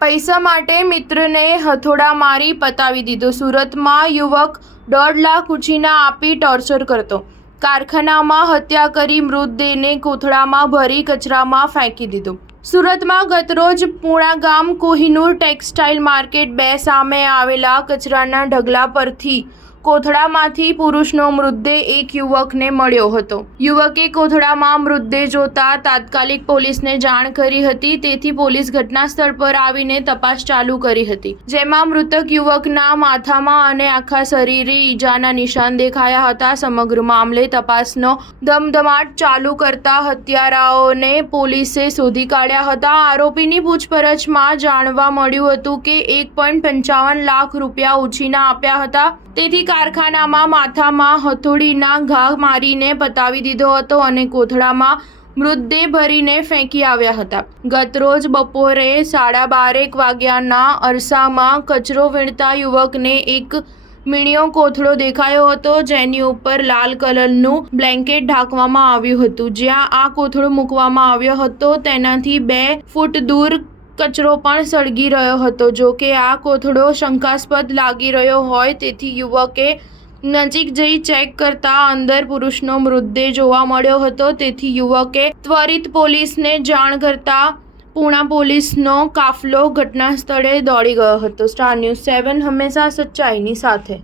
પૈસા માટે મિત્રને હથોડા મારી પતાવી દીધો। સુરતમાં યુવક 1.5 લાખ ઉછીના આપી ટોર્ચર કરતો। કારખાનામાં હત્યા કરી મૃતદેહને કોથળામાં ભરી કચરામાં ફેંકી દીધો। સુરતમાં ગતરોજ પૂણા ગામ કોહિનૂર ટેક્સટાઇલ માર્કેટ 2 સામે આવેલા કચરાના ઢગલા પરથી કોથળામાંથી પુરુષનો મૃતદેહ એક યુવકને મળ્યો હતો। યુવકે કોથળામાં મૃતદેહ જોતા તાત્કાલિક પોલીસને જાણ કરી હતી। તેથી પોલીસ ઘટના સ્થળ પર આવીને તપાસ ચાલુ કરી હતી, જેમાં મૃતક યુવકના માથામાં અને આખા શરીરે ઈજાના નિશાન દેખાયા હતા। સમગ્ર મામલે તપાસનો ધમધમાટ ચાલુ કરતા હત્યારાઓને પોલીસે શોધી કાઢ્યા હતા। આરોપીની પૂછપરછમાં જાણવા મળ્યું હતું કે 1.55 લાખ રૂપિયા ઉછીના આપ્યા હતા। તેથી કારખાનામાં માથામાં હથોડીના ઘા મારીને પતાવી દીધો હતો અને કોથળામાં મૃતદેહ ભરીને ફેંકી આવ્યા હતા। ગતરોજ બપોરે 12:30 વાગ્યાના અરસામાં કચરો વીણતા યુવકને એક મીણિયો કોથળો દેખાયો હતો, જેની ઉપર લાલ કલરનું બ્લેન્કેટ ઢાંકવામાં આવ્યું હતું। જ્યાં આ કોથળો મૂકવામાં આવ્યો હતો તેનાથી 2 ફૂટ દૂર કચરો પણ સળગી રહ્યો હતો। જો કે આ કોથળો શંકાસ્પદ લાગી રહ્યો હોય તેથી યુવકે નજીક જઈ ચેક કરતા અંદર પુરુષનો મૃતદેહ જોવા મળ્યો હતો। તેથી યુવકે ત્વરિત પોલીસને જાણ કરતા પૂણા પોલીસનો કાફલો ઘટના સ્થળે દોડી ગયો હતો। સ્ટાર ન્યૂઝ 7 હંમેશા સચ્ચાઈની સાથે।